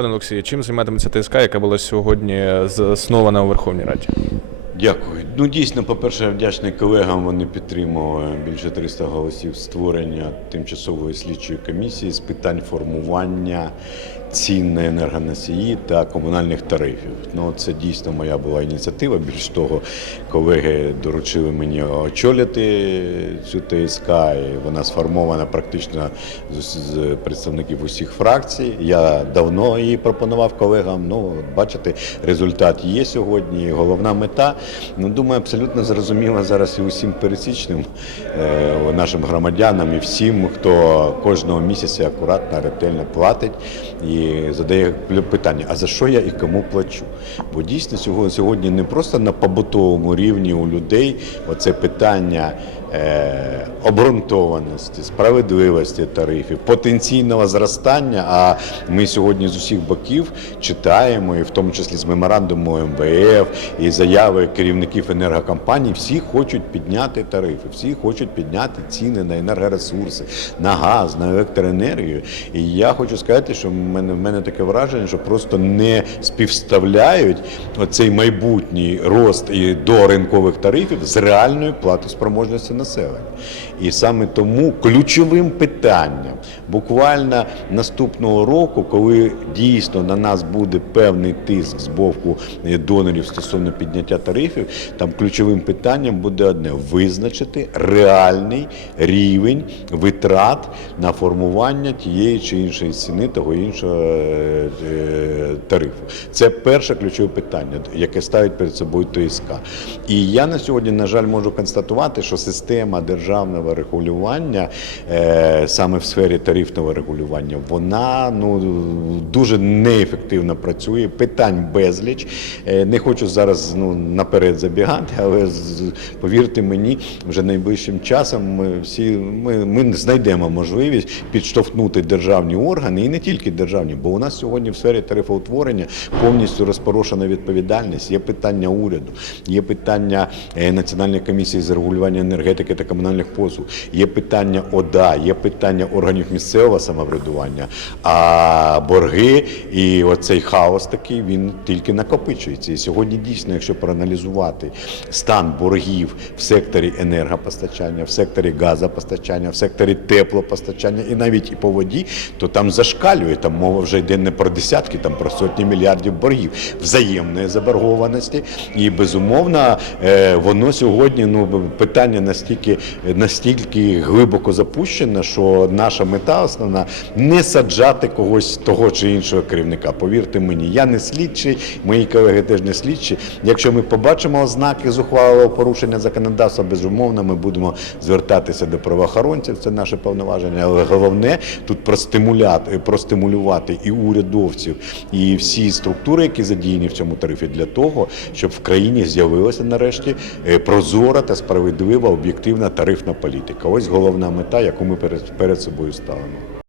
Пане Олексію, чим займатиметься ТСК, яка була сьогодні заснована у Верховній Раді? Дякую. Ну дійсно, по-перше, я вдячний колегам. Вони підтримували більше 300 голосів створення тимчасової слідчої комісії з питань формування цін на енергоносії та комунальних тарифів. Ну це дійсно моя була ініціатива. Більш того, колеги доручили мені очолити цю ТСК. і Вона сформована практично з, представників усіх фракцій. Я давно її пропонував колегам. Ну, бачите, результат є сьогодні. Головна мета, ну думаю, абсолютно зрозуміла зараз і усім пересічним е, нашим громадянам і всім, хто кожного місяця акуратно, ретельно платить і задає питання: а за що я і кому плачу? Бо дійсно сьогодні, не просто на побутовому рівні у людей оце питання. Е, обґрунтованості, справедливості тарифів, потенційного зростання. А ми сьогодні з усіх боків читаємо, і в тому числі з меморандуму МВФ і заяви керівників енергокомпаній, всі хочуть підняти тарифи, всі хочуть підняти ціни на енергоресурси, на газ, на електроенергію. І я хочу сказати, що в мене, в мене таке враження, що просто не співставляють оцей майбутній рост і до ринкових тарифів з реальною платоспроможністю no céu. І саме тому ключовим питанням буквально наступного року, коли дійсно на нас буде певний тиск з боку донорів стосовно підняття тарифів, там ключовим питанням буде одне визначити реальний рівень витрат на формування тієї чи іншої ціни того іншого е, е, тарифу. Це перше ключове питання, яке ставить перед собою ТСК. І я на сьогодні, на жаль, можу констатувати, що система державного регулювання е, саме в сфері тарифного регулювання, вона ну дуже неефективно працює. Питань безліч. Е, не хочу зараз ну наперед забігати, але повірте мені, вже найближчим часом ми всі ми, ми знайдемо можливість підштовхнути державні органи і не тільки державні, бо у нас сьогодні в сфері тарифоутворення повністю розпорошена відповідальність. Є питання уряду, є питання е, Національної комісії з регулювання енергетики та комунальних послуг, є питання ОДА, є питання органів місцевого самоврядування. А борги і оцей хаос такий він тільки накопичується. І сьогодні дійсно, якщо проаналізувати стан боргів в секторі енергопостачання, в секторі газопостачання, в секторі теплопостачання і навіть і по воді, то там зашкалює. Там мова вже йде не про десятки, там про сотні мільярдів боргів взаємної заборгованості. І безумовно, е, воно сьогодні ну питання настільки настільки глибоко запущене, що наша мета основна не саджати когось того чи іншого керівника. Повірте мені, я не слідчий, мої колеги теж не слідчі. Якщо ми побачимо ознаки зухвалого порушення законодавства, безумовно, ми будемо звертатися до правоохоронців. Це наше повноваження. Але головне тут простимуляти, простимулювати і урядовців, і всі структури, які задіяні в цьому тарифі, для того, щоб в країні з'явилася нарешті е, прозора та справедлива об'єктивна тарифна політика. Ось головна мета, яку ми перед собою ставимо.